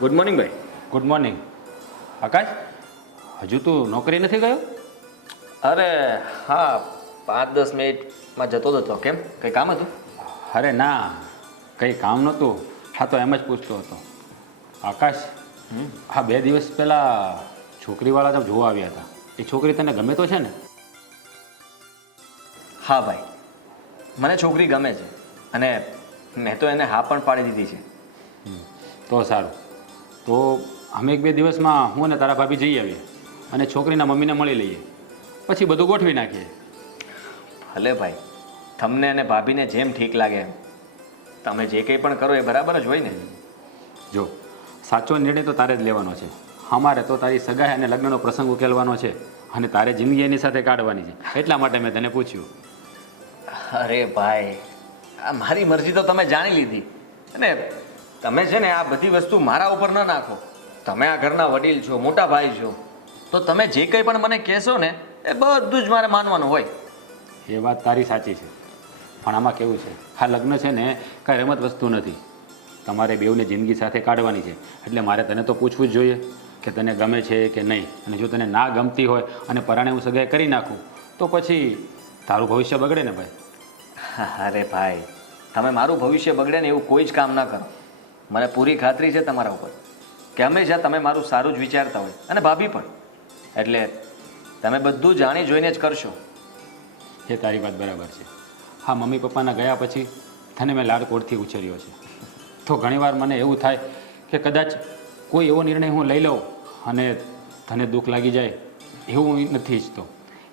Good morning ભાઈ. Good morning. Akash, હજુ તું નોકરી નથી ગયો? અરે હા, 5-10 મિનિટમાં જતો હતો. કેમ, કંઈ કામ હતું? અરે ના, કંઈ કામ નહોતું. હા તો એમ જ પૂછતો હતો. આકાશ, હા 2 દિવસ પહેલાં છોકરીવાળા તો જોવા આવ્યા હતા. એ છોકરી તને ગમે તો છે ને? હા ભાઈ, મને છોકરી ગમે છે અને મેં તો એને હા પણ પાડી દીધી છે. તો સારું. તો અમે 1-2 દિવસમાં હું અને તારા ભાભી જઈ આવીએ અને છોકરીના મમ્મીને મળી લઈએ, પછી બધું ગોઠવી નાખીએ. ભલે ભાઈ, તમને અને ભાભીને જેમ ઠીક લાગે એમ. તમે જે કંઈ પણ કરો એ બરાબર જ હોય ને. જો, સાચો નિર્ણય તો તારે જ લેવાનો છે. અમારે તો તારી સગાઈ અને લગ્નનો પ્રસંગ ઉકેલવાનો છે અને તારે જિંદગી એની સાથે કાઢવાની છે. એટલા માટે મેં તને પૂછ્યું. અરે ભાઈ, આ મારી મરજી તો તમે જાણી લીધી અને તમે છે ને આ બધી વસ્તુ મારા ઉપર ન નાખો. તમે આ ઘરના વડીલ છો, મોટા ભાઈ છો, તો તમે જે કંઈ પણ મને કહેશો ને એ બધું જ મારે માનવાનું હોય. એ વાત તારી સાચી છે, પણ આમાં કેવું છે, આ લગ્ન છે ને કાંઈ રમત વસ્તુ નથી. તમારે બેઉને જિંદગી સાથે કાઢવાની છે. એટલે મારે તને તો પૂછવું જ જોઈએ કે તને ગમે છે કે નહીં. અને જો તને ના ગમતી હોય અને પરાણે હું સગાઈ કરી નાખું તો પછી તારું ભવિષ્ય બગડે ને ભાઈ. અરે ભાઈ, તમે મારું ભવિષ્ય બગડે ને એવું કોઈ જ કામ ના કરો. મને પૂરી ખાતરી છે તમારા ઉપર કે હંમેશા તમે મારું સારું જ વિચારતા હોય અને ભાભી પણ. એટલે તમે બધું જાણી જોઈને જ કરશો. એ તારી વાત બરાબર છે. હા, મમ્મી પપ્પાના ગયા પછી તને મેં લાડકોડથી ઉછેર્યો છે. તો ઘણીવાર મને એવું થાય કે કદાચ કોઈ એવો નિર્ણય હું લઈ લઉં અને તને દુઃખ લાગી જાય, એવું હું નથી ઈચ્છતો.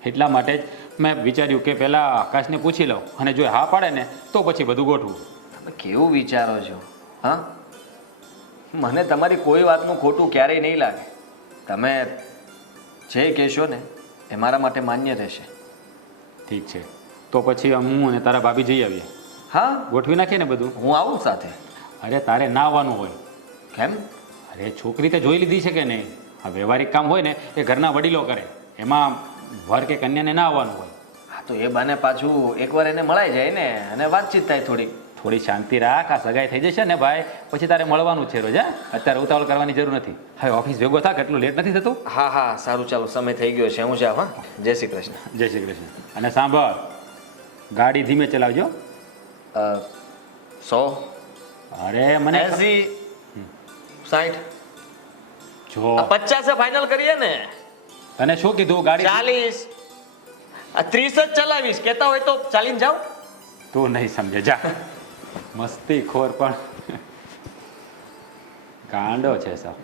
એટલા માટે જ મેં વિચાર્યું કે પહેલાં આકાશને પૂછી લઉં અને જો હા પાડે ને તો પછી બધું ગોઠવું. તમે કેવું વિચારો છો? હા, મને તમારી કોઈ વાતનું ખોટું ક્યારેય નહીં લાગે. તમે જે કહેશો ને એ મારા માટે માન્ય રહેશે. ઠીક છે, તો પછી હું અને તારા ભાભી જઈ આવીએ. હા, ગોઠવી નાખીએ ને બધું. હું આવું સાથે. અરે તારે ના આવવાનું હોય. કેમ? અરે છોકરી તે જોઈ લીધી છે કે નહીં? આ વ્યવહારિક કામ હોય ને એ ઘરના વડીલો કરે, એમાં વર કે કન્યાને ના આવવાનું હોય. હા, તો એ બાને પાછું એકવાર એને મળાઈ જાય ને અને વાતચીત થાય થોડી. થોડી શાંતિ રાખ, આ સગાઈ થઈ જશે ને ભાઈ, પછી તારે મળવાનું છે રોજ. અત્યારે ઉતાવળ કરવાની જરૂર નથી. હવે ઓફિસ ભેગો થા, કેટલું લેટ નથી થતું? હા હા, સારું, ચાલો, સમય થઈ ગયો છે, હું જાઉં. હા, જય શ્રી કૃષ્ણ. જય શ્રી કૃષ્ણ. અને સાંભળ, ગાડી ધીમે ચલાવજો. 100, અરે મને 80, 60, જો 50 ફાઇનલ કરીએ ને. તને શું કીધું? ગાડી 40, આ 30 જ ચલાવીશ. કહેતા હોય તો ચાલીને જાઓ. તું નહીં સમજે, જા. મસ્તી ખોર પણ ગાંડો છે સર.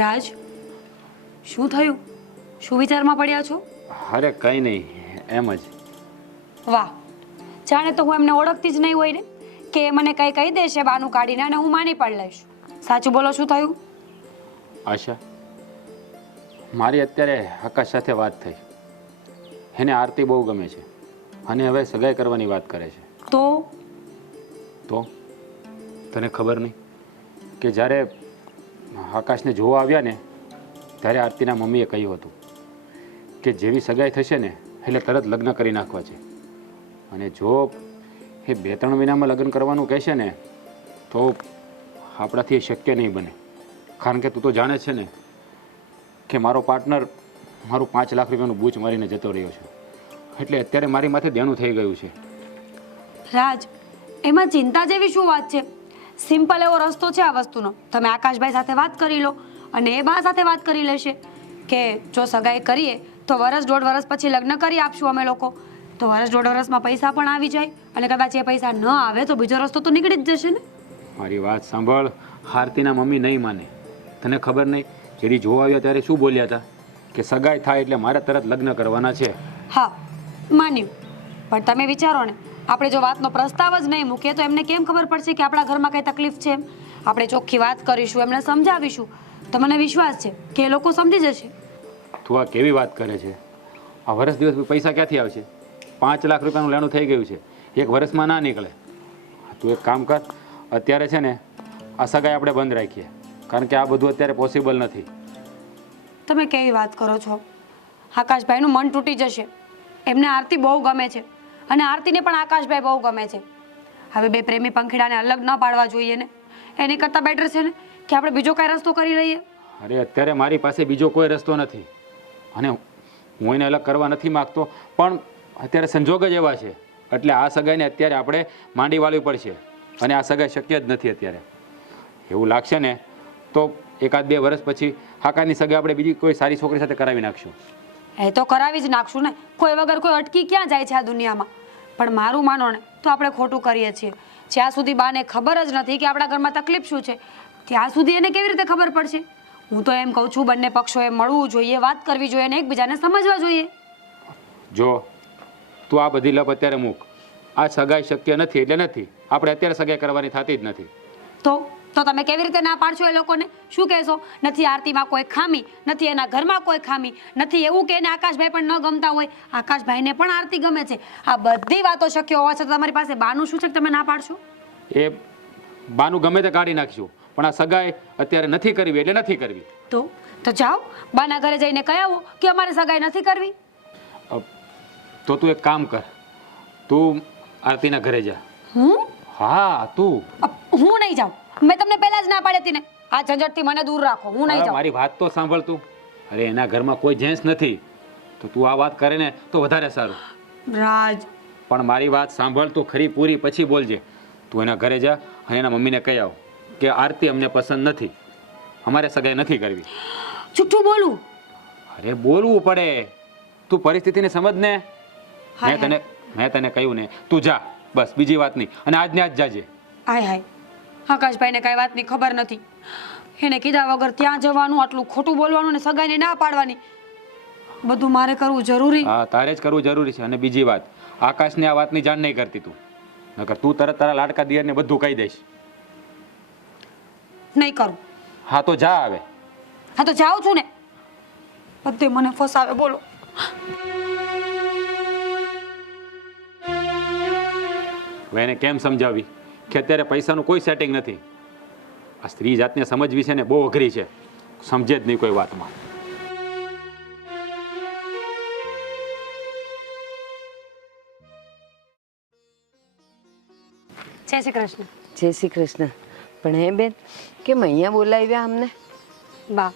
રાજ, શું થયું? શું વિચારમાં પડ્યા છો? અરે કંઈ નહીં, એમ જ. વાહ, જાણે તો હું એમને ઓળખતી જ નહીં હોય ને કે એ મને કંઈ કહી દેશે બાનું કાઢીને અને હું માની પણ લઈશ. સાચું બોલો, શું થયું? આશા, મારી અત્યારે આકાશ સાથે વાત થઈ. એને આરતી બહુ ગમે છે અને હવે સગાઈ કરવાની વાત કરે છે. તો તને ખબર નહીં કે જ્યારે આકાશને જોવા આવ્યા ને ત્યારે આરતીના મમ્મીએ કહ્યું હતું કે જેવી સગાઈ થશે ને એટલે તરત લગ્ન કરી નાખવા છે. અને જો એ 2-3 મહિનામાં લગ્ન કરવાનું કહેશે ને તો આપણાથી એ શક્ય નહીં બને. કારણ કે તું તો જાણે છે ને કે મારો પાર્ટનર મારું 5 લાખ રૂપિયાનું બૂચ મારીને જતો રહ્યો છે. એટલે અત્યારે મારી માથે દેણું થઈ ગયું છે. રાજ, એમાં ચિંતા જેવી શું વાત છે? સિમ્પલ એવો રસ્તો છે આ વસ્તુનો. તમે આકાશભાઈ સાથે વાત કરી લો અને એ બા સાથે વાત કરી લેશે કે જો સગાઈ કરીએ તો 1-1.5 વર્ષ પછી લગ્ન કરી આપશું અમે લોકો. તો 1-1.5 વર્ષમાં પૈસા પણ આવી જાય અને કદાચ એ પૈસા ન આવે તો બીજો રસ્તો તો નીકળી જ જશે ને. મારી વાત સાંભળ, આરતીના મમ્મી નહીં માને. તને ખબર નહીં, જેડી જોવા આવ્યા ત્યારે શું બોલ્યા હતા કે સગાઈ થાય એટલે મારે તરત લગ્ન કરવાના છે. હા, માન્યું. પણ તમે વિચારો ને, આપણે જો વાતનો પ્રસ્તાવ જ નહીં મૂકીએ તો એમને કેમ ખબર પડશે કે આપણા ઘરમાં કઈ તકલીફ છે એમ? આપણે ચોખ્ખી વાત કરીશું, એમને સમજાવીશું તો મને વિશ્વાસ છે કે એ લોકો સમજી જશે. તું આ કેવી વાત કરે છે? આ વર્ષ દિવસ પૈસા ક્યાંથી આવશે? 5 લાખ રૂપિયાનું લેણું થઈ ગયું છે, 1 વર્ષમાં ના નીકળે. તું એક કામ કર, અત્યારે છે ને આ સગાઈ આપણે બંધ રાખીએ કારણ કે આ બધું અત્યારે પોસિબલ નથી. તમે કેવી વાત કરો છો? આકાશભાઈનું મન તૂટી જશે. એમને આરતી બહુ ગમે છે અને આરતીને પણ આકાશભાઈ બહુ ગમે છે. હવે બે પ્રેમી પંખીડાને અલગ ન પાડવા જોઈએ ને. એની કરતાં બેટર છે ને કે આપણે બીજો કાંઈ રસ્તો કરી લઈએ. અરે અત્યારે મારી પાસે બીજો કોઈ રસ્તો નથી અને હું એને અલગ કરવા નથી માગતો, પણ અત્યારે સંજોગ જ એવા છે એટલે આ સગાઈને અત્યારે આપણે માંડી વાળવી પડશે અને આ સગાઈ શક્ય જ નથી અત્યારે. એવું લાગશે ને તો 1-2 વર્ષ પછી આકાશની સગાઈ આપણે બીજી કોઈ સારી છોકરી સાથે કરાવી નાખશું. એ તો કરાવી જ નાખશું ને. કોઈ વગર કોઈ અટકી ક્યાં જાય છે આ દુનિયામાં? પણ મારું માનો ને તો આપણે ખોટું કરીએ છીએ. જ્યાં સુધી બાને ખબર જ નથી કે આપણા ઘરમાં તકલીફ શું છે ત્યાં સુધી એને કેવી રીતે ખબર પડશે? હું તો એમ કહું છું બંને પક્ષોએ મળવું જોઈએ, વાત કરવી જોઈએ અને એકબીજાને સમજવા જોઈએ. જો તું આ બધી લપ અત્યારે મૂક. આ સગાઈ શક્ય નથી એટલે નથી. આપણે અત્યારે સગાઈ કરવાની થતી જ નથી. તો તમે કેવી રીતે ના પાડશો એ લોકોને? શું કહેશો? નથી આરતીમાં કોઈ ખામી, નથી એના ઘરમાં કોઈ ખામી, નથી એવું કે એને આકાશભાઈ પણ ન ગમતા હોય, આકાશભાઈને પણ આરતી ગમે છે. આ બધી વાતો શક્ય હોવા છતાં તમારી પાસે બાનું શું છે કે તમે ના પાડશો? એ બાનું ગમે તે કાઢી નાખશું, પણ આ સગાઈ અત્યારે નથી કરવી એટલે નથી કરવી. તો જાઓ બાના ઘરે જઈને કહી આવો કે અમારે સગાઈ નથી કરવી. તો તું એક કામ કર, તું આરતીના ઘરે જા. હું? હા તું. હું નહીં જાઉં. મેં તમને પહેલા જ ના પાડી હતી ને. આ ઝંઝટથી મને દૂર રાખો. હું નહીં જાઉં. મારી વાત તો સાંભળ તું. અરે એના ઘરમાં કોઈ જેન્ટ્સ નથી તો તું આ વાત કરે ને તો વધારે સારું. રાજ પણ મારી વાત સાંભળ તું ખરી પૂરી, પછી બોલજે. તું એના ઘરે જા અને એના મમ્મીને કહી આવ કે આરતી અમને પસંદ નથી, અમારે સગાઈ નથી કરવી. જૂઠું બોલું? અરે બોલવું પડે. તું પરિસ્થિતિને સમજ ને. મેં તને કહ્યું ને, તું જા બસ, બીજી વાત નહીં. અને આજને આજ જાજે. હાય આકાશભાઈને કાંઈ વાતની ખબર નથી. એને કીધા વગર ત્યાં જવાનું, આટલું ખોટું બોલવાનું ને સગાઈને ના પાડવાની, બધું મારે કરવું જરૂરી? હા તારે જ કરવું જરૂરી છે. અને બીજી વાત, આકાશને આ વાતની જાણ નહીં કરતી તું, નકર તું તરત તારા લાડકા દિયરને બધું કહી દઈશ. નહીં કરું. હા તો જા. આવે હા તો જાઉં છું ને. બધે મને ફસાવે. બોલો. હવે એને કેમ સમજાવી કે અત્યારે પૈસાનું કોઈ સેટિંગ નથી? આ સ્ત્રી જાતને સમજવી છે ને બહુ અઘરી છે, સમજે જ નહીં કોઈ વાતમાં. જય શ્રી કૃષ્ણ. જય શ્રી કૃષ્ણ. પણ હે બેન, કેમ અહીંયા બોલાવ્યા અમને? બા,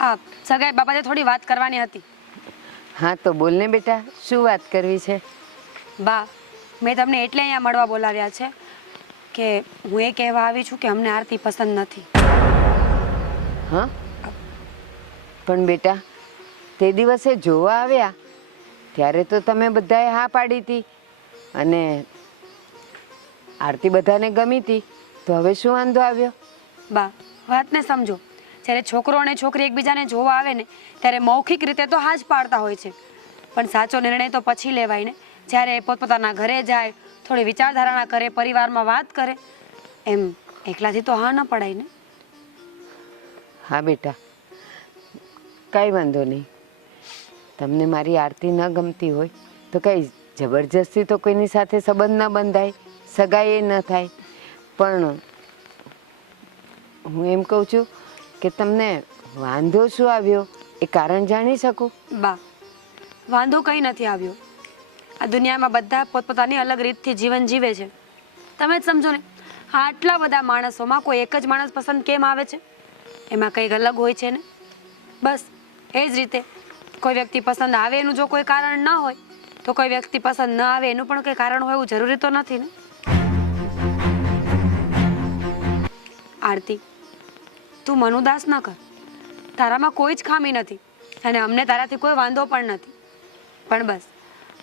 આ સગાઈ બાબતે થોડી વાત કરવાની હતી. હા તો બોલને બેટા, શું વાત કરવી છે? બા, મેં તમને એટલે અહીંયા મળવા બોલાવ્યા છે કે હું એ કહેવા આવી છું કે અમને આરતી પસંદ નથી. હા પણ બેટા, તે દિવસે જોવા આવ્યા ત્યારે તો તમે બધાએ હા પાડી હતી અને આરતી બધાને ગમી હતી, તો હવે શું વાંધો આવ્યો? બા, વાતને સમજો. જ્યારે છોકરો અને છોકરી એકબીજાને જોવા આવે ને ત્યારે મૌખિક રીતે તો હા જ પાડતા હોય છે, પણ સાચો નિર્ણય તો પછી લેવાય ને, જ્યારે પોતપોતાના ઘરે જાય, થોડી વિચારધારણા કરે, પરિવારમાં વાત કરે. એમ એકલાથી તો હા ન પડાય ને. હા બેટા, કાંઈ વાંધો નહીં. તમને મારી આરતી ન ગમતી હોય તો કંઈ જબરજસ્તી તો કોઈની સાથે સંબંધ ન બંધાય, સગાઈ ન થાય. પણ હું એમ કહું છું કે તમને વાંધો શું આવ્યો એ કારણ જાણી શકું? બા, વાંધો કંઈ નથી આવ્યો. આ દુનિયામાં બધા પોતપોતાની અલગ રીતથી જીવન જીવે છે. તમે જ સમજો ને, આટલા બધા માણસોમાં કોઈ એક જ માણસ પસંદ કેમ આવે છે? એમાં કંઈક અલગ હોય છે ને. બસ એ જ રીતે કોઈ વ્યક્તિ પસંદ આવે એનું જો કોઈ કારણ ન હોય તો કોઈ વ્યક્તિ પસંદ ન આવે એનું પણ કંઈ કારણ હોય એવું જરૂરી તો નથી ને. આરતી, તું મન ઉદાસ ન કર. તારામાં કોઈ જ ખામી નથી અને અમને તારાથી કોઈ વાંધો પણ નથી. પણ બસ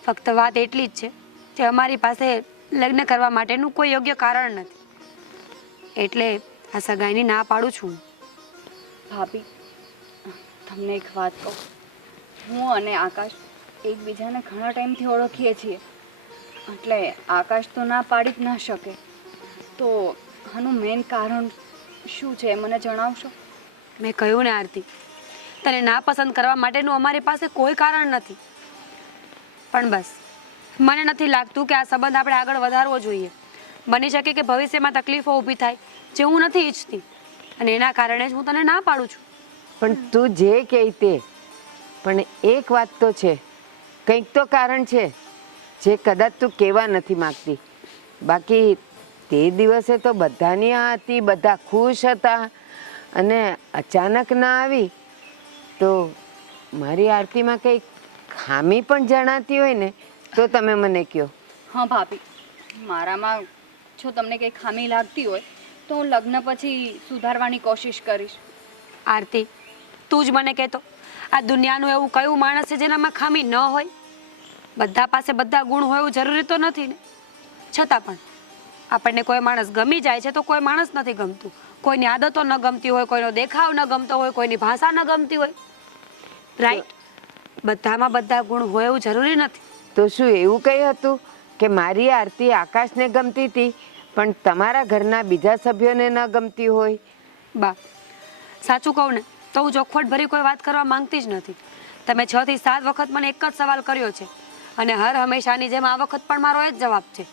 ફક્ત વાત એટલી જ છે કે અમારી પાસે લગ્ન કરવા માટેનું કોઈ યોગ્ય કારણ નથી, એટલે આ સગાઈની ના પાડું છું. ભાભી, તમને એક વાત કહું. હું અને આકાશ એકબીજાને ઘણા ટાઈમથી ઓળખીએ છીએ, એટલે આકાશ તો ના પાડી જ ના શકે. તો આનું મેઇન કારણ શું છે એ મને જણાવશો? મેં કહ્યું ને આરતી, તને નાપસંદ કરવા માટેનું અમારી પાસે કોઈ કારણ નથી. પણ બસ મને નથી લાગતું કે આ સંબંધ આપણે આગળ વધારવો જોઈએ. બની શકે કે ભવિષ્યમાં તકલીફો ઊભી થાય જે હું નથી ઈચ્છતી. અને એના કારણે જ હું તને ના પાડું છું. પણ તું જે કહે તે, પણ એક વાત તો છે, કંઈક તો કારણ છે જે કદાચ તું કહેવા નથી માગતી. બાકી તે દિવસે તો બધાની આ હતી, બધા ખુશ હતા, અને અચાનક ના આવી તો મારી આરતીમાં કંઈક ખામી પણ જણાતી હોય ને તો તમે મને કહો. હા ભાભી, મારામાં જો તમને કંઈ ખામી લાગતી હોય તો હું લગ્ન પછી સુધારવાની કોશિશ કરીશ. આરતી, તું જ મને કહેતો આ દુનિયાનું એવું કયું માણસ છે જેનામાં ખામી ન હોય? બધા પાસે બધા ગુણ હોય એવું જરૂરી તો નથી ને. છતાં પણ આપણને કોઈ માણસ ગમી જાય છે તો કોઈ માણસ નથી ગમતું. કોઈની આદતો ન ગમતી હોય, કોઈનો દેખાવ ન ગમતો હોય, કોઈની ભાષા ન ગમતી હોય. રાઈટ? બધામાં બધા ગુણ હોય એવું જરૂરી નથી. તો શું એવું કંઈ હતું કે મારી આરતી આકાશને ગમતી હતી પણ તમારા ઘરના બીજા સભ્યોને ન ગમતી હોય? બા, સાચું કહું ને તો હું ચોખવટ ભરી કોઈ વાત કરવા માંગતી જ નથી. તમે 6 થી 7 વખત મને એક જ સવાલ કર્યો છે અને હર હંમેશાની જેમ આ વખત પણ મારો એ જ જવાબ છે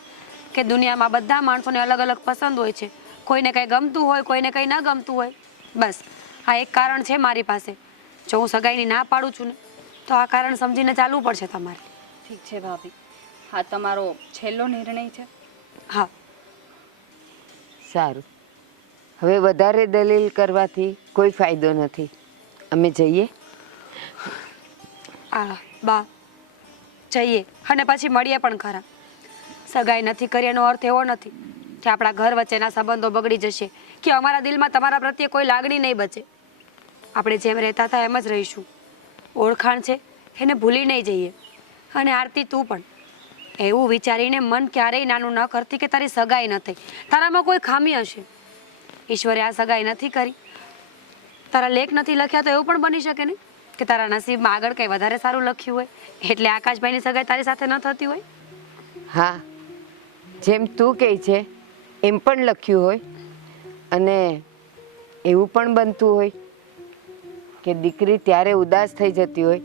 કે દુનિયામાં બધા માણસોને અલગ અલગ પસંદ હોય છે. કોઈને કંઈ ગમતું હોય, કોઈને કંઈ ન ગમતું હોય. બસ આ એક કારણ છે મારી પાસે. જો હું સગાઈની ના પાડું છું ને તો આ કારણ સમજીને ચાલવું પડશે તમારે. ઠીક છે ભાભી, હા તમારો છેલ્લો નિર્ણય છે. હા. સારું, હવે વધારે દલીલ કરવાથી કોઈ ફાયદો નથી. અમે જઈએ? બા, જઈએ અને પછી મળીએ પણ ખરા. સગાઈ નથી કરી એનો અર્થ એવો નથી કે આપણા ઘર વચ્ચેના સંબંધો બગડી જશે કે અમારા દિલમાં તમારા પ્રત્યે કોઈ લાગણી નહીં બચે. આપણે જેમ રહેતા હતા એમ જ રહીશું. ઓળખાણ છે એને ભૂલી નહીં જઈએ. અને આરતી, તું પણ એવું વિચારીને મન ક્યારેય નાનું ન કરતી કે તારી સગાઈ ન થઈ, તારામાં કોઈ ખામી હશે. ઈશ્વરે આ સગાઈ નથી કરી, તારા લેખ નથી લખ્યા તો એવું પણ બની શકે ને કે તારા નસીબમાં આગળ કંઈ વધારે સારું લખ્યું હોય એટલે આકાશભાઈની સગાઈ તારી સાથે ન થતી હોય. હા, જેમ તું કહે છે એમ પણ લખ્યું હોય, અને એવું પણ બનતું હોય કે દીકરી ત્યારે ઉદાસ થઈ જતી હોય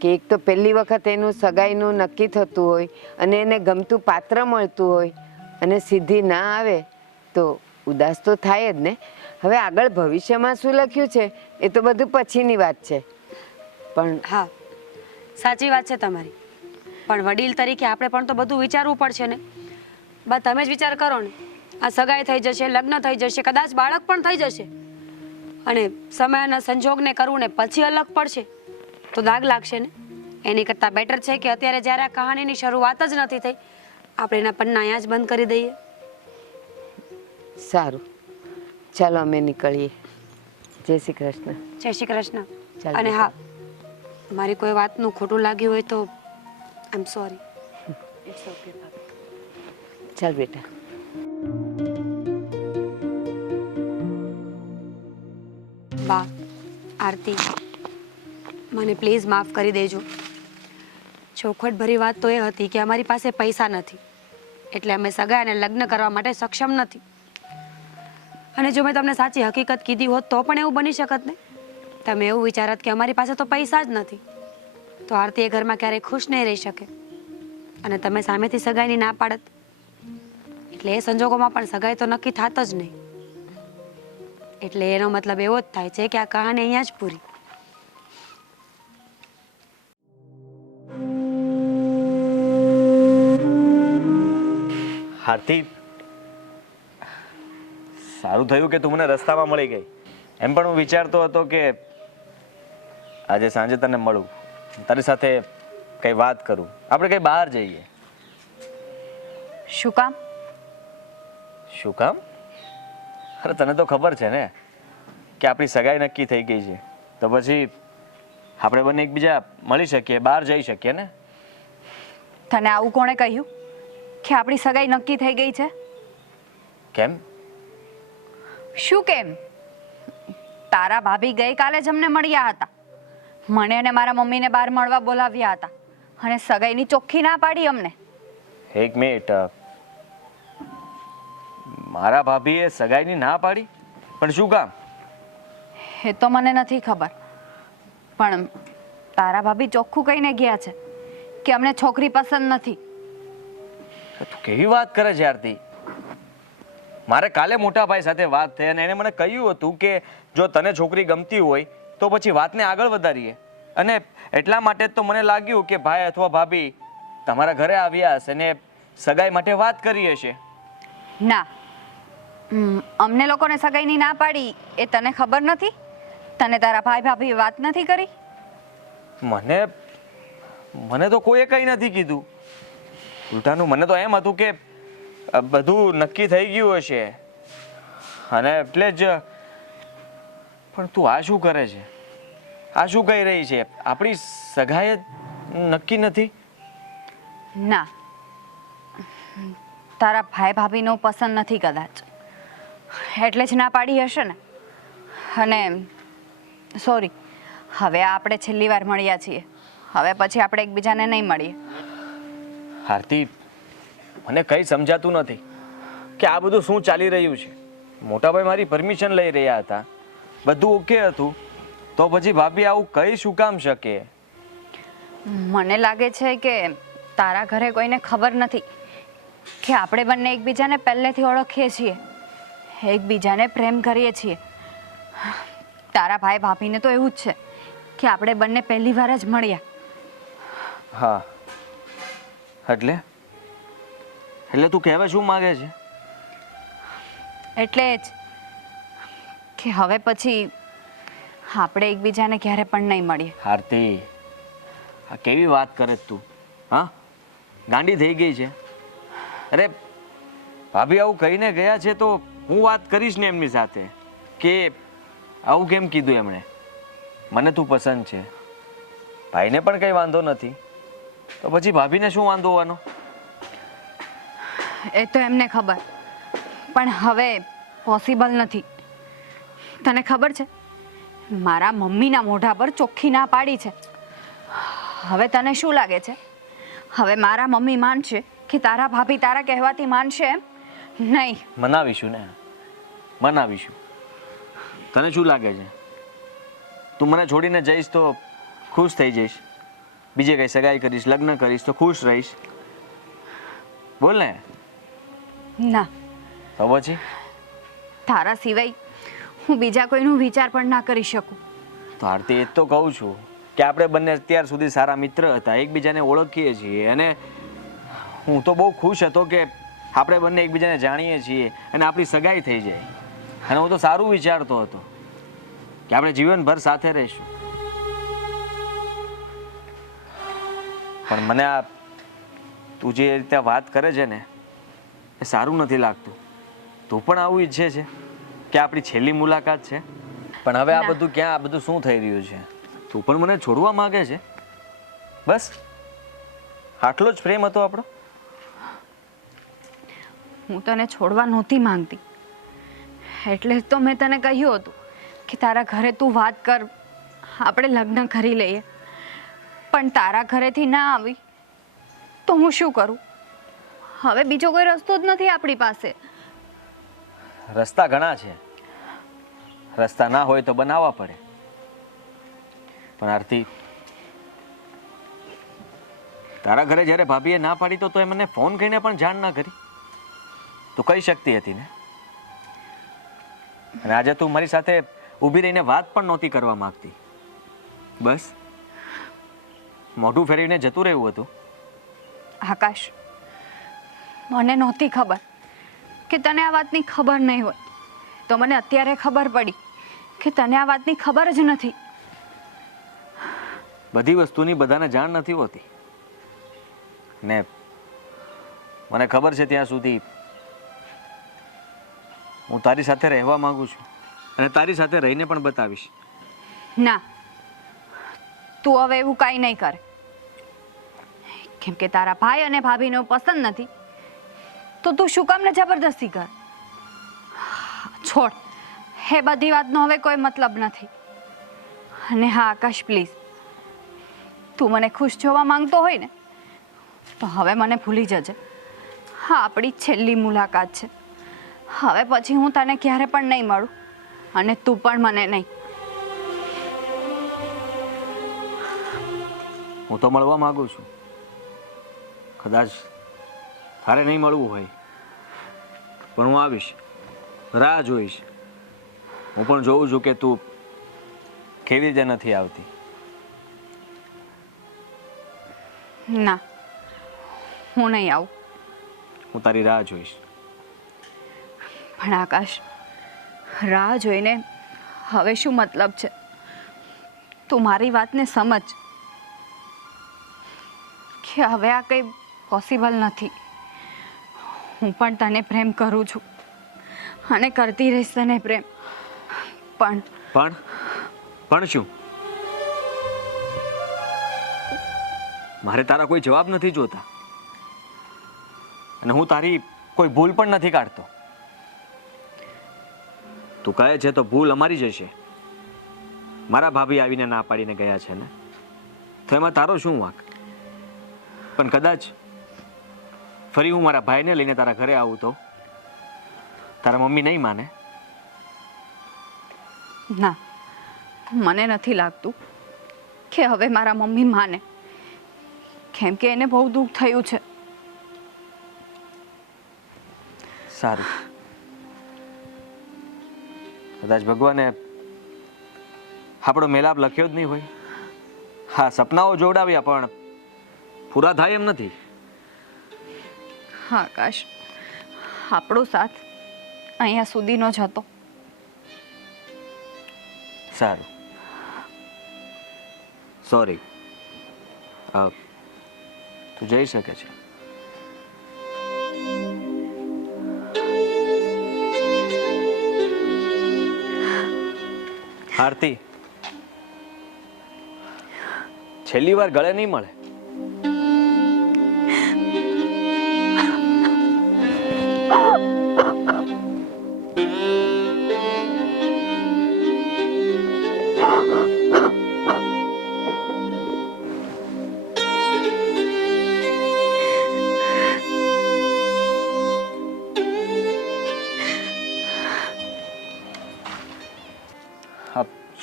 કે એક તો પહેલી વખત એનું સગાઈનું નક્કી થતું હોય અને એને ગમતું પાત્ર મળતું હોય અને સીધી ના આવે તો ઉદાસ તો થાય જ ને. હવે આગળ ભવિષ્યમાં શું લખ્યું છે એ તો બધું પછીની વાત છે. પણ હા, સાચી વાત છે તમારી, પણ વડીલ તરીકે આપણે પણ તો બધું વિચારવું પડશે ને. બસ તમે જ વિચાર કરો ને, આ સગાઈ થઈ જશે, લગ્ન થઈ જશે, કદાચ બાળક પણ થઈ જશે અને સમય અને સંજોગને કરવું ને પછી અલગ પડશે તો દાગ લાગશે ને. એની કરતાં બેટર છે કે અત્યારે જ્યારે આ કહાનીની શરૂઆત જ નથી થઈ આપણે એના પન્ના અહીંયા જ બંધ કરી દઈએ. સારું, ચાલો અમે નીકળીએ. જય શ્રી કૃષ્ણ. જય શ્રી કૃષ્ણ. ચાલ અને બેટા. હા, મારી કોઈ વાતનું ખોટું લાગ્યું હોય તો આઈ એમ સોરી. ઇટ્સ ઓકે ભાભી. ચાલ બેટા. બા, આરતી, મને પ્લીઝ માફ કરી દેજો. ચોખવટ ભરી વાત તો એ હતી કે અમારી પાસે પૈસા નથી એટલે અમે સગાઈ અને લગ્ન કરવા માટે સક્ષમ નથી. અને જો મેં તમને સાચી હકીકત કીધી હોત તો પણ એવું બની શકત ને. તમે એવું વિચારત કે અમારી પાસે તો પૈસા જ નથી તો આરતી એ ઘરમાં ક્યારેય ખુશ નહીં રહી શકે અને તમે સામેથી સગાઈની ના પાડત એટલે એ સંજોગોમાં પણ સગાઈ તો નક્કી થાત જ નહીં. એટલે એનો મતલબ એવો જ થાય છે કે આ કહાની અહીંયા જ પૂરી. આરતી, સારું થયું કે તું મને રસ્તામાં મળી ગઈ. એમ પણ હું વિચારતો હતો કે આજે સાંજે તને મળું, તારી સાથે કંઈ વાત કરું, આપણે કંઈ બહાર જઈએ. શું કામ? શું કામ? અરે તને તો ખબર છે ને કે આપણી સગાઈ નક્કી થઈ ગઈ છે તો પછી આપણે બંને એકબીજા મળી શકીએ, બહાર જઈ શકીએ ને. તને આવું કોણે કહ્યું કે આપણી સગાઈ નક્કી થઈ ગઈ છે? કેમ? શું કેમ? તારા ભાભી ગઈકાલે જ અમને મળ્યા હતા. મને અને મારા મમ્મીને બહાર મળવા બોલાવ્યા હતા અને સગાઈની ચોખ્ખી ના પાડી અમને. એક મિનિટ, મારા ભાભીએ સગાઈની ના પાડી? પણ શું કામ? એ તો મને નથી ખબર, પણ તારા ભાભી ચોખ્ખું કહીને ગયા છે કે અમને છોકરી પસંદ નથી. તું કેવી વાત કરે છે આરતી? મારે કાલે મોટા ભાઈ સાથે વાત થઈ અને એને મને કહ્યું હતું કે જો તને છોકરી ગમતી હોય તો પછી વાતને આગળ વધારીએ. અને એટલા માટે જ તો મને લાગ્યું કે ભાઈ અથવા ભાભી તમારા ઘરે આવ્યા હશે ને સગાઈ માટે વાત કરી હશે. ના, અમને લોકોને સગાઈની ના પાડી એ તને ખબર નથી? તને તારા ભાઈ ભાભી વાત નથી કરી? મને તો કોઈએ કંઈ નથી કીધું. ઉલટાનું મને તો એમ હતું કે બધું નક્કી થઈ ગયું હશે અને એટલે જ. પણ તું આ શું કરે છે? આ શું કહી રહી છે? આપણી સગાઈ જ નક્કી નથી? ના, તારા ભાઈ ભાભીનો પસંદ નથી કદાચ, એટલે જ ના પાડી હશે ને. અને સોરી, હવે આપણે છેલ્લી વાર મળ્યા છીએ, હવે પછી આપણે એકબીજાને નહીં મળીએ. આરતી, મને કંઈ સમજાતું નથી કે આ બધું શું ચાલી રહ્યું છે. મોટાભાઈ મારી પરમિશન લઈ રહ્યા હતા, બધું ઓકે હતું, તો પછી ભાભી આવું કહી શું કામ શકે? મને લાગે છે કે તારા ઘરે કોઈને ખબર નથી કે આપણે બંને એકબીજાને પહેલેથી ઓળખીએ છીએ, એકબીજાને પ્રેમ કરીએ છીએ. તારા ભાઈ ભાભીને તો એવું જ છે કે આપણે બંને પહેલી વાર જ મળ્યા. હા, એટલે તું કહેવા શું માંગે છે? એટલે જ કે હવે પછી આપણે એકબીજાને ક્યારે પણ નહીં મળીએ. આરતી, આ કેવી વાત કરે છે તું? હા, ગાંડી થઈ ગઈ છે? અરે ભાભી આવું કહીને ગયા છે તો હું વાત કરીશ ને એમની સાથે કે આવું કેમ કીધું એમણે. મને તું પસંદ છે, ભાઈને પણ કંઈ વાંધો નથી, તો પછી ભાભીને શું વાંધો હોવાનો? એ તો એમને ખબર, પણ હવે પોસિબલ નથી. તને ખબર છે, મારા મમ્મીના મોઢા પર ચોખ્ખી ના પાડી છે. હવે તને શું લાગે છે, હવે મારા મમ્મી માનશે કે તારા ભાભી તારા કહેવાથી માનશે એમ? નહીં. મનાવીશું ને, મનાવીશું. તને શું લાગે છે, તું મને છોડીને જઈશ તો ખુશ થઈ જઈશ? બીજે કઈ સગાઈ કરીશ, લગ્ન કરીશ તો ખુશ રહીશ? બોલ ને. ના, તો પછી તારા સિવાય હું બીજા કોઈનું વિચાર પણ ના કરી શકું. તો આરતી, એ જ તો કહું છું કે આપણે બંને અત્યાર સુધી સારા મિત્ર હતા, એકબીજાને ઓળખીએ છીએ અને હું તો બહુ ખુશ હતો કે આપણે બંને એકબીજાને જાણીએ છીએ અને આપણી સગાઈ થઈ જાય. અને હું તો સારું વિચારતો હતો કે આપણે જીવનભર સાથે રહીશું. પણ મને આ તું જે રીતે વાત કરે છે ને એ સારું નથી લાગતું. તું પણ આવું ઈચ્છે છે કે આપણી છેલ્લી મુલાકાત છે? પણ હવે આ બધું ક્યાં, આ બધું શું થઈ રહ્યું છે? તું પણ મને છોડવા માંગે છે? બસ આટલો જ પ્રેમ હતો આપણો? હું તને છોડવા નહોતી માંગતી, એટલે જ તો મેં તને કહ્યું હતું કે તારા ઘરે તું વાત કર, આપણે લગ્ન કરી લઈએ. પણ તારા ઘરેથી ના આવી તો હું શું કરું? હવે બીજો કોઈ રસ્તો જ નથી આપણી પાસે. રસ્તા ઘણા છે, રસ્તા ના હોય તો બનાવવા પડે. પણ આરતી, તારા ઘરે જ્યારે ભાભીએ ના પાડી તો એ મને ફોન કરીને પણ જાણ ના કરી? તું કહી શકતી હતી ને. અને આજે તું મારી સાથે ઊભી રહીને વાત પણ નહોતી કરવા માંગતી, બસ મોઢું ફેરવીને જતું રહેવું હતું. આકાશ, મને નહોતી ખબર કે તને આ વાતની ખબર નહીં હોય, તો મને અત્યારે ખબર પડી કે તને આ વાતની ખબર જ નથી. બધી વસ્તુની બધાને જાણ નથી હોતી ને. મને ખબર છે ત્યાં સુધી હું તારી સાથે રહેવા માંગુ છું અને તારી સાથે રહીને પણ બતાવીશ. ના, તું હવે એવું કાંઈ નહીં કરે, કેમ કે તારા ભાઈ અને ભાભીને પસંદ નથી તો તું શું કામને જબરદસ્તી કર? છોડ, એ બધી વાતનો હવે કોઈ મતલબ નથી. અને હા આકાશ, પ્લીઝ, તું મને ખુશ જોવા માંગતો હોય ને તો હવે મને ભૂલી જજે. હા, આપણી છેલ્લી મુલાકાત છે, હવે પછી હું તને ક્યારે પણ નહીં મળું અને તું પણ મને નહીં. હું તો મળવા માંગુ છું, કદાચ તારે નહીં મળવું હોય પણ હું આવીશ. રાહ જોઈશ. હું પણ જોઉં છું કે તું કેવી રીતે નથી આવતી. ના, હું નહીં આવું. હું તારી રાહ જોઈશ. પણ આકાશ, રાહ જોઈને હવે શું મતલબ છે? તું મારી વાતને સમજ કે હવે આ કંઈ પોસિબલ નથી. હું પણ તને પ્રેમ કરું છું અને કરતી રહીશ તને પ્રેમ. પણ પણ શું? મારે તારા કોઈ જવાબ નથી જોતા અને હું તારી કોઈ ભૂલ પણ નથી કાઢતો. તું કહે છે તો ભૂલ અમારી જ હશે. મારા ભાભી આવીને ના પાડીને ગયા છે ને, તો એમાં તારો શું વાંક? પણ કદાચ ફરી હું મારા ભાઈને લઈને તારા ઘરે આવું તો તારા મમ્મી નહીં માને. ના, મને નથી લાગતું કે હવે મારા મમ્મી માને, કેમ કે એને બહુ દુઃખ થયું છે. સારું, કદાચ ભગવાને આપણો મેલાપ લખ્યો જ નહીં હોય. હા, સપનાઓ જોડાવ્યા પણ પૂરા થાય એમ નથી. હા આકાશ, આપણો સાથ અહીંયા સુધીનો જ હતો. સારું, સોરી. તું જઈ શકે છે. આરતી, છેલ્લી વાર ગળે નહીં મળે.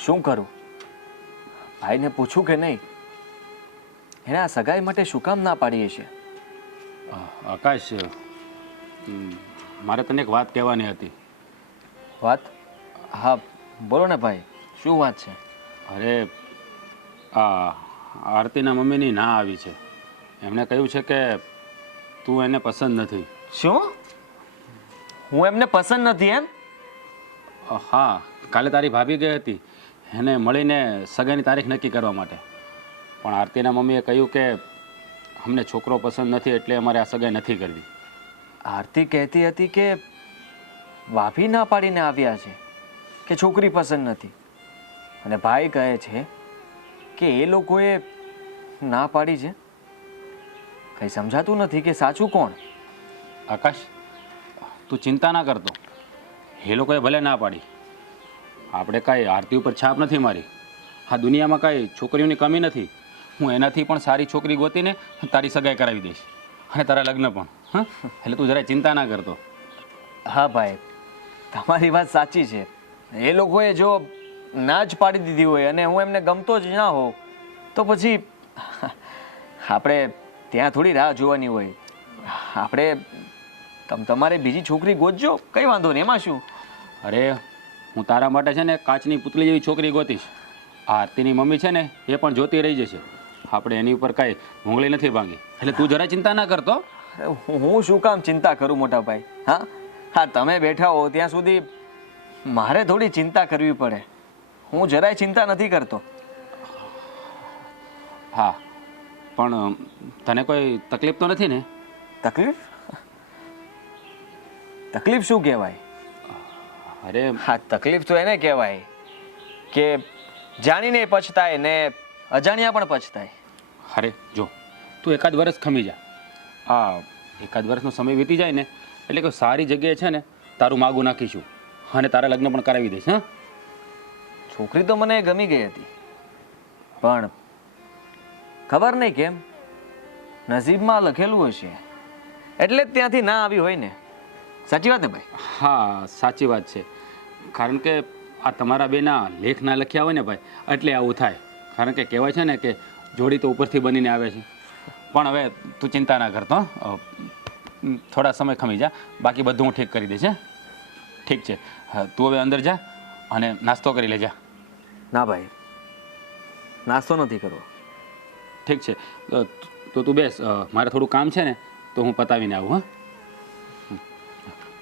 શું કરું? ભાઈને પૂછું કે નહીં? એને આ સગાઈ માટે શું કામ ના પાડીએ છે? આકાશ, મારે તને એક વાત કહેવાની હતી. વાત? હા, બોલો ને ભાઈ, શું વાત છે? અરે, આ આરતીના મમ્મીની ના આવી છે. એમણે કહ્યું છે કે તું એને પસંદ નથી. શું? હું એમને પસંદ નથી એમ? હા, કાલે તારી ભાભી ગઈ હતી એને મળીને સગાઈની તારીખ નક્કી કરવા માટે. પણ આરતીના મમ્મીએ કહ્યું કે અમને છોકરો પસંદ નથી એટલે અમારે આ સગાઈ નથી કરવી. આરતી કહેતી હતી કે ભાભી ના પાડીને આવ્યા છે કે છોકરી પસંદ નથી, અને ભાઈ કહે છે કે એ લોકોએ ના પાડી છે. કંઈ સમજાતું નથી કે સાચું કોણ? આકાશ, તું ચિંતા ના કરતો. એ લોકોએ ભલે ના પાડી, આપણે કાંઈ આરતી ઉપર છાપ નથી મારી. આ દુનિયામાં કાંઈ છોકરીઓની કમી નથી. હું એનાથી પણ સારી છોકરી ગોતીને તારી સગાઈ કરાવી દઈશ અને તારા લગ્ન પણ. હા, એટલે તું જરાય ચિંતા ના કરતો. હા ભાઈ, તમારી વાત સાચી છે. એ લોકોએ જો ના જ પાડી દીધી હોય અને હું એમને ગમતો જ ના હોઉં તો પછી આપણે ત્યાં થોડી રાહ જોવાની હોય. આપણે તમારે બીજી છોકરી ગોતજો, કંઈ વાંધો નહીં, એમાં શું? અરે, હું તારા માટે છે ને કાચની પુતળી જેવી છોકરી ગોતીશ. આ આરતીની મમ્મી છે ને એ પણ જોતી રહી જશે. આપણે એની ઉપર કાંઈ ભૂંગળી નથી ભાંગી, એટલે તું જરાય ચિંતા ના કરતો. હું શું કામ ચિંતા કરું મોટા ભાઈ? હા હા, તમે બેઠા હો ત્યાં સુધી મારે થોડી ચિંતા કરવી પડે. હું જરાય ચિંતા નથી કરતો. હા, પણ તને કોઈ તકલીફ તો નથી ને? તકલીફ? તકલીફ શું કહેવાય? અરે હા, તકલીફ તો એને કહેવાય કે જાણીને પછતાય ને અજાણ્યા પણ પછતાય. અરે જો, તું એકાદ વર્ષ ખમી જા. આ એકાદ વર્ષનો સમય વીતી જાય ને એટલે કે સારી જગ્યાએ છે ને તારું માગું નાખીશું અને તારા લગ્ન પણ કરાવી દઈશ. હા, છોકરી તો મને ગમી ગઈ હતી, પણ ખબર નહીં કેમ નસીબમાં લખેલું હશે એટલે જ ત્યાંથી ના આવી હોય ને. સાચી વાત ને ભાઈ? હા, સાચી વાત છે. કારણ કે આ તમારા બેના લેખ ના લખ્યા હોય ને ભાઈ, એટલે આવું થાય. કારણ કે કહેવાય છે ને કે જોડી તો ઉપરથી બનીને આવે છે. પણ હવે તું ચિંતા ના કરતો, થોડા સમય ખમી જા, બાકી બધું હું ઠીક કરી દઈશ. ઠીક છે. હા, તું હવે અંદર જા અને નાસ્તો કરી લેજા. ના ભાઈ, નાસ્તો નથી કરવો. ઠીક છે. તો તું બેસ. મારે થોડું કામ છે ને, તો હું પતાવીને આવું. હા,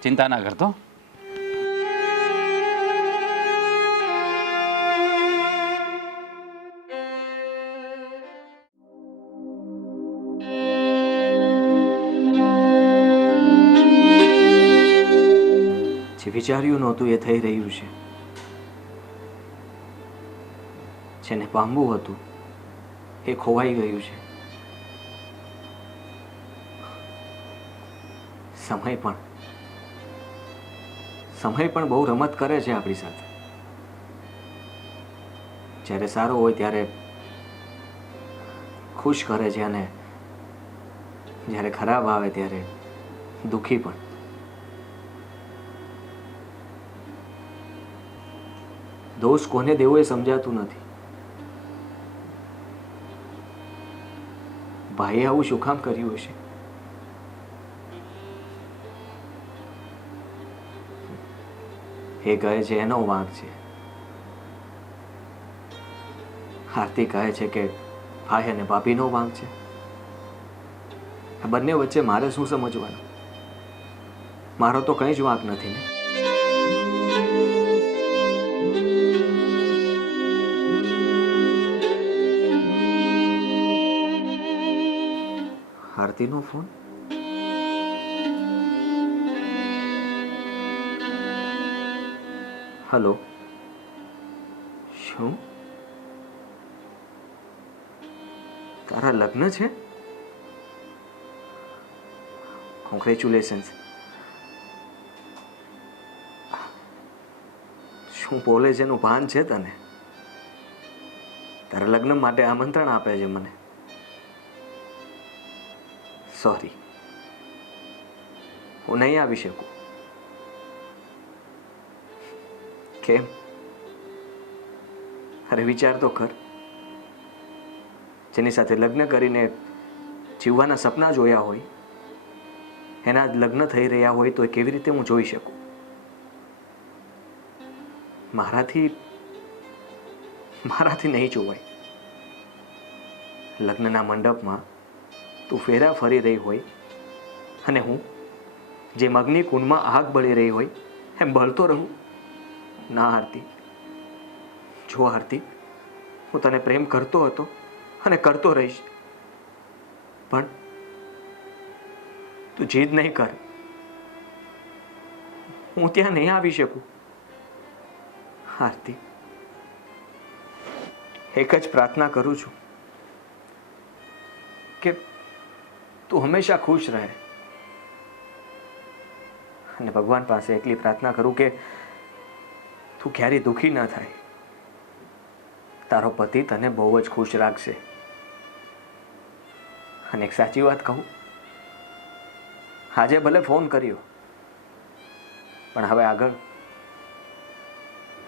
ચિંતા ના કરતો. જે વિચાર્યું નહોતું એ થઈ રહ્યું છે. જેને પામવું હતું એ ખોવાઈ ગયું છે. સમય પણ બહુ રમત કરે છે આપણી સાથે. જ્યારે સારો હોય ત્યારે ખુશ કરે છે અને જ્યારે ખરાબ આવે ત્યારે દુઃખી પણ. દોષ કોને દેવો એ સમજાતું નથી. ભાઈએ આવું શું કામ કર્યું હશે? એ કહે છે એનો વાંક છે. આરતી કહે છે કે ભાઈ અને ભાભીનો વાંક છે. આ બંને વચ્ચે મારે શું સમજવાનું? મારો તો કંઈ જ વાંક નથી ને. આરતીનો ફોન. હલો, શું તારા લગ્ન છે? કોંગ્રેચ્યુલેશન્સ. શું બોલે છે એનું ભાન છે તને? તારા લગ્ન માટે આમંત્રણ આપે છે મને. સોરી, હું નહીં આવી શકું. કેમ? અરે વિચાર તો કર. જેની સાથે લગ્ન કરીને જીવવાના સપના જોયા હોય, એના લગ્ન થઈ રહ્યા હોય તો કેવી રીતે હું જોઈ શકું? મારાથી નહીં જોવાય. લગ્નના મંડપમાં તું ફેરા ફરી રહી હોય અને હું જે મગની કુંડમાં આગ બળી રહી હોય એમ બળતો રહું? ના આરતી, જો આરતી, હું તને પ્રેમ કરતો હતો અને કરતો રહીશ, પણ તું જીદ નહીં કર. હું ત્યાં નહીં આવી શકું. આરતી, એક જ પ્રાર્થના કરું છું કે તું હંમેશા ખુશ રહે. અને ભગવાન પાસે એટલી પ્રાર્થના કરું કે તું ક્યારેય દુઃખી ના થાય. તારો પતિ તને બહુ જ ખુશ રાખશે. અને એક સાચી વાત કહું, આજે ભલે ફોન કર્યો, પણ હવે આગળ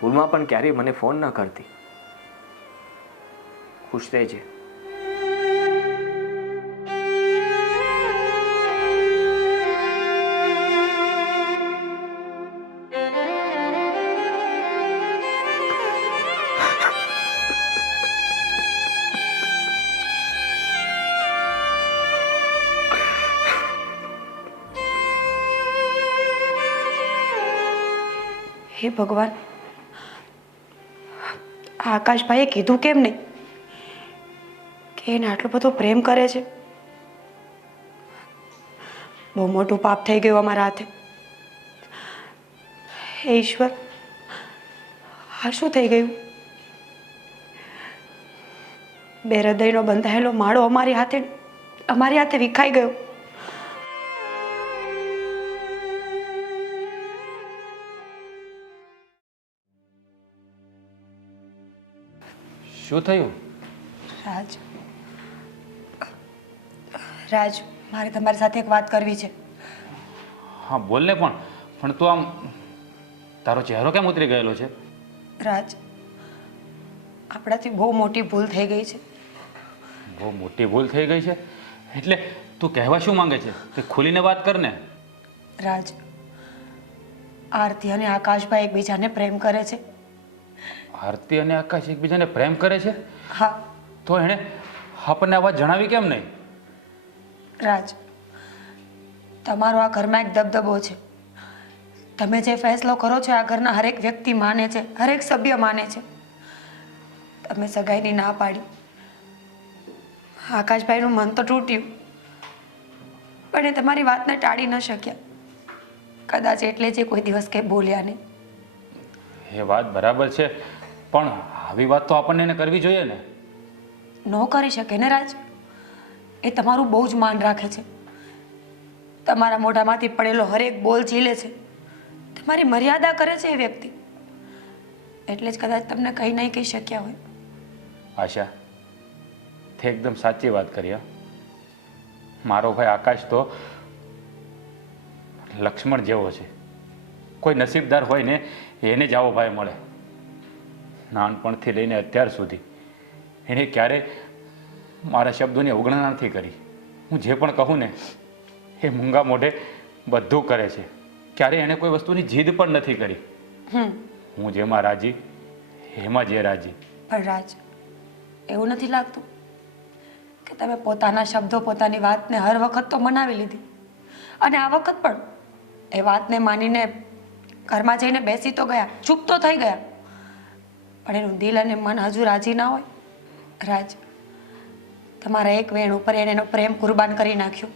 ભૂલમાં પણ ક્યારેય મને ફોન ન કરતી. ખુશ રહેજે. હે ભગવાન, આ આકાશભાઈએ કીધું કેમ નહીં કે એને આટલો બધો પ્રેમ કરે છે? બહુ મોટું પાપ થઈ ગયું અમારા હાથે. હે ઈશ્વર, આ શું થઈ ગયું? બે હૃદયનો બંધાયેલો માળો અમારી હાથે વિખાઈ ગયો. શું થયું? રાજ, મારે તમારી સાથે એક વાત કરવી છે. હા બોલ ને. પણ તું આમ, તારો ચહેરો કેમ ઉતરી ગયેલો છે? રાજ, આપણાથી બહુ મોટી ભૂલ થઈ ગઈ છે. બહુ મોટી ભૂલ થઈ ગઈ છે એટલે તું કહેવા શું માંગે છે? તે ખુલીને વાત કર ને. રાજ, આરતી અને આકાશભાઈ એકબીજાને પ્રેમ કરે છે. આરતી અને આકાશ એકબીજાને પ્રેમ કરે છે? હા તો એણે આપણને આ વાત જણાવી કેમ નહીં? રાજ, તમારો આ ઘરમાં એક દબદબો છે. તમે જે ફેસલો કરો છો આ ઘરના હરેક વ્યક્તિ માને છે, હરેક સભ્ય માને છે. તમે સગાઈની ના પાડી. આકાશભાઈનું મન તો તૂટ્યું, પણ એ તમારી વાતને ટાળી ન શક્યા. કદાચ એટલે જે કોઈ દિવસ કંઈ બોલ્યા નહીં. એ વાત બરાબર છે, પણ આવી વાત તો આપણને એને કરવી જોઈએ ને. ન કરી શકે ને રાજ. એ તમારું બહુ જ માન રાખે છે. તમારા મોઢામાંથી પડેલો હરેક બોલ ઝીલે છે. તમારી મર્યાદા કરે છે એ વ્યક્તિ. એટલે જ કદાચ તમને કંઈ નહીં કહી શક્યા હોય. આશા, તે એકદમ સાચી વાત કરી. હા, મારો ભાઈ આકાશ તો લક્ષ્મણ જેવો છે. કોઈ નસીબદાર હોય ને એને જ આવો ભાઈ મળે. નાનપણથી લઈને અત્યાર સુધી એણે ક્યારેય મારા શબ્દોની અવગણના નથી કરી. હું જે પણ કહું ને એ મૂંગા મોઢે બધું કરે છે. ક્યારેય એણે કોઈ વસ્તુની જીદ પણ નથી કરી. હું જેમાં રાજી એમાં જે રાજી. પણ રાજ, એવું નથી લાગતું કે તમે પોતાના શબ્દો, પોતાની વાતને હર વખત તો મનાવી લીધી, અને આ વખત પણ એ વાતને માનીને ઘરમાં જઈને બેસી તો ગયા, ચૂપ તો થઈ ગયા, પણ એનું દિલ અને મન હજુ રાજી ના હોય? રાજ, તમારા એક વેણ ઉપર એને એનો પ્રેમ કુરબાન કરી નાખ્યો.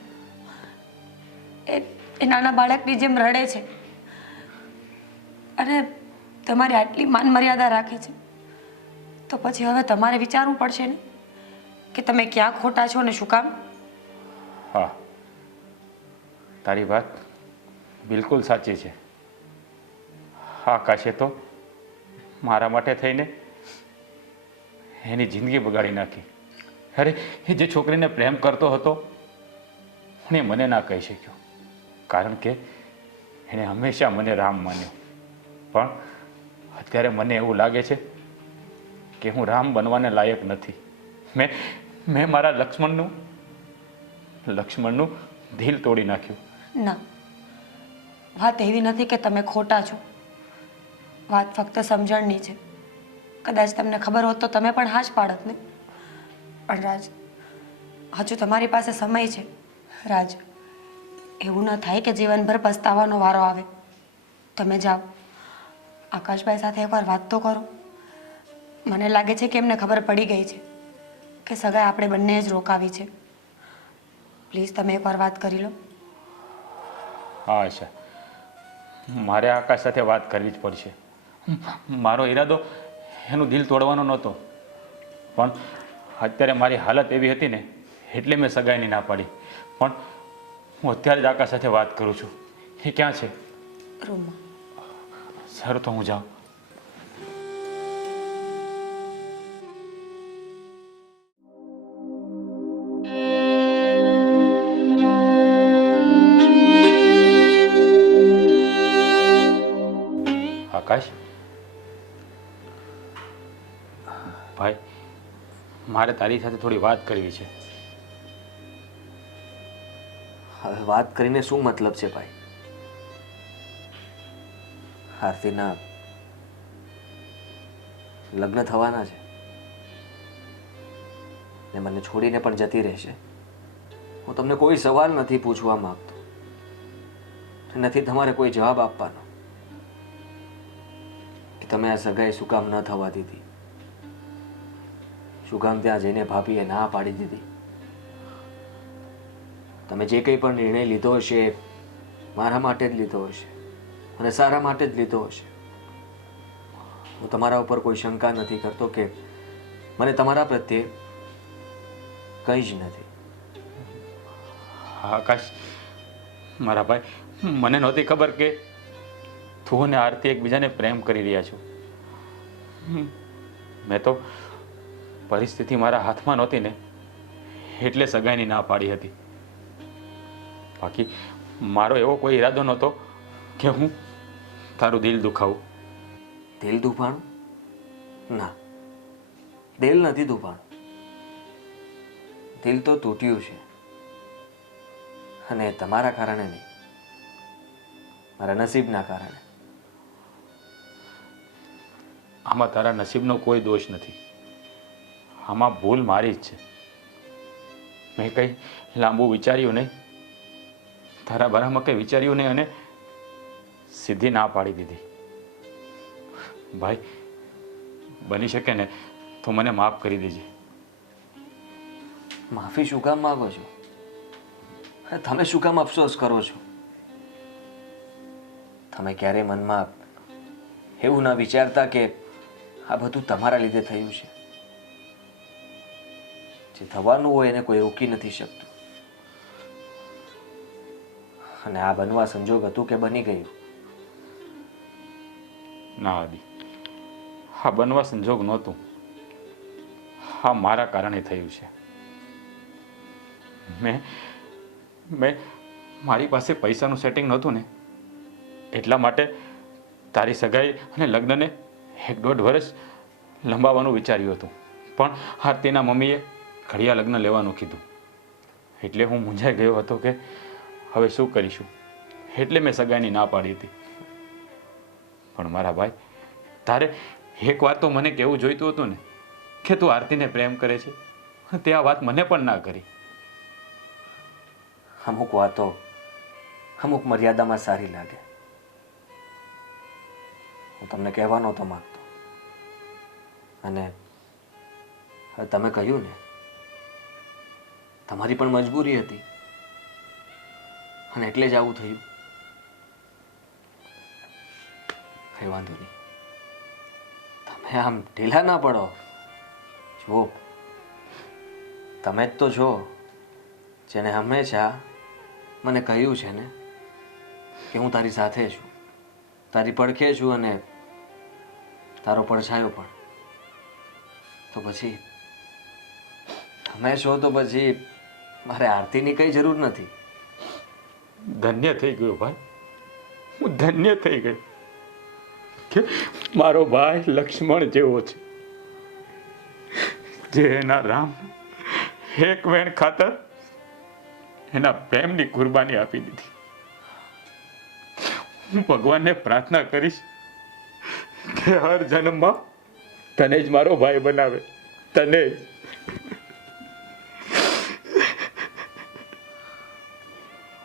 એ નાના બાળકની જેમ રડે છે અને તમારી આટલી માન મર્યાદા રાખે છે. તો પછી હવે તમારે વિચારવું પડશે ને કે તમે ક્યાં ખોટા છો ને શું કામ? હા, તારી વાત બિલકુલ સાચી છે. આકાશે તો મારા માટે થઈને એની જિંદગી બગાડી નાખી. અરે, એ જે છોકરીને પ્રેમ કરતો હતો એ મને ના કહી શક્યો, કારણ કે એણે હંમેશા મને રામ માન્યો. પણ અત્યારે મને એવું લાગે છે કે હું રામ બનવાને લાયક નથી. મેં મારા લક્ષ્મણનું દિલ તોડી નાખ્યું. ના, વાત એવી નથી કે તમે ખોટા છો. વાત ફક્ત સમજણની છે. કદાચ તમને ખબર હોત તો તમે પણ હા જ પાડત ને. પણ રાજ, હજુ તમારી પાસે સમય છે. રાજ, એવું ન થાય કે જીવનભર પસ્તાવાનો વારો આવે. તમે જાઓ, આકાશભાઈ સાથે એકવાર વાત તો કરો. મને લાગે છે કે એમને ખબર પડી ગઈ છે કે સગાઈ આપણે બંને જ રોકાવી છે. પ્લીઝ તમે એકવાર વાત કરી લો. હા આશા, મારે આકાશ સાથે વાત કરવી જ પડશે. મારો ઈરાદો એનું દિલ તોડવાનો નહોતો, પણ અત્યારે મારી હાલત એવી હતી ને એટલે મેં સગાઈની ના પાડી. પણ હું અત્યારે જ આકાશ સાથે વાત કરું છું. એ ક્યાં છે? રૂમમાં. સારું, તો હું જાઉં. આકાશ, ભાઈ, મારે તારી સાથે થોડી વાત કરવી છે. હવે વાત કરીને શું મતલબ છે ભાઈ? આરતીના લગ્ન થવાના છે ને મને છોડીને પણ જતી રહેશે. હું તમને કોઈ સવાલ નથી પૂછવા માંગતો, નથી તમારે કોઈ જવાબ આપવાનો કે તમે આ સગાઈ શું કામ ન થવા દીધી, શું કામ ત્યાં જઈને ભાભીએ ના પાડી દીધી. તમે જે કંઈ પણ નિર્ણય લીધો હશે મારા માટે જ લીધો હશે અને સારા માટે જ લીધો હશે. હું તમારા ઉપર કોઈ શંકા નથી કરતો કે મને તમારા પ્રત્યે કંઈ જ નથી. આકાશ, મારા ભાઈ, મને નહોતી ખબર કે તું અને આરતી એકબીજાને પ્રેમ કરી રહ્યા છો. મેં તો પરિસ્થિતિ મારા હાથમાં નહોતી ને એટલે સગાઈની ના પાડી હતી. બાકી મારો એવો કોઈ ઈરાદો નહોતો કે હું તારું દિલ દુખાવું. દિલ દુભાણું? ના, દિલ નથી દુભાણું. દિલ તો તૂટ્યું છે, અને તમારા કારણે નહીં, મારા નસીબના કારણે. આમાં તારા નસીબનો કોઈ દોષ નથી. આમાં ભૂલ મારી જ છે. મેં કંઈ લાંબુ વિચાર્યું નહીં, તારા બારામાં કંઈ વિચાર્યું નહીં અને સીધી ના પાડી દીધી. ભાઈ, બની શકે ને તો મને માફ કરી દેજે. માફી શું કામ માગો છો? તમે શું કામ અફસોસ કરો છો? તમે ક્યારે મનમાં એવું ના વિચારતા કે આ બધું તમારા લીધે થયું છે? જે થવાનું હોય એને કોઈ રોકી નથી શકતું. અને આ બનવા સંજોગ હતું કે બની ગયું? ના આદિ, હા બનવા સંજોગ નહોતું. હા મારા કારણે થયું છે. મેં મારી પાસે પૈસાનું સેટિંગ નહોતું ને, એટલા માટે તારી સગાઈ અને લગ્નને 1-1.5 વર્ષ લંબાવવાનું વિચાર્યું હતું. પણ આરતીના મમ્મીએ ઘડિયા લગ્ન લેવાનું કીધું. એટલે હું મૂંઝાઈ ગયો હતો કે હવે શું કરીશું. એટલે મેં સગાઈની ના પાડી હતી. પણ મારા ભાઈ, તારે એક વાત તો મને કહેવું જોઈતું હતું ને કે તું આરતીને પ્રેમ કરે છે. તે આ વાત મને પણ ના કરી. અમુક વાતો અમુક મર્યાદામાં સારી લાગે. હું તમને કહેવા નહોતો માંગતો, અને હવે તમે કહ્યું ને, તમારી પણ મજબૂરી હતી અને એટલે જ આવું થયું. કઈ વાંધો નહીં, તમે આમ ઢીલા ના પડો. જુઓ, તમે જ તો છો જેને હંમેશા મને કહ્યું છે ને કે હું તારી સાથે છું, તારી પડખે છું અને તારો પડછાયો પણ. તો પછી તમે છો તો પછી મારે આરતીની કઈ જરૂર નથી. ધન્ય થઈ ગયો ભાઈ, હું ધન્ય થઈ ગયો કે મારો ભાઈ લક્ષ્મણ જેવો છે, જે એના રામ એક વેણ ખાતર એના પ્રેમની કુરબાની આપી દીધી. હું ભગવાનને પ્રાર્થના કરીશ કે હર જન્મમાં તને જ મારો ભાઈ બનાવે, તને જ.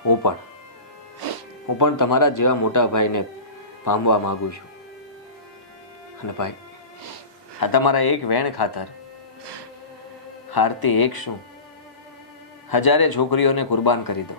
હું પણ તમારા જેવા મોટા ભાઈને પામવા માંગુ છું. અને ભાઈ, આ તમારા એક વેણ ખાતર આરતી એક શું 1000 છોકરીઓને કુરબાન કરી દો.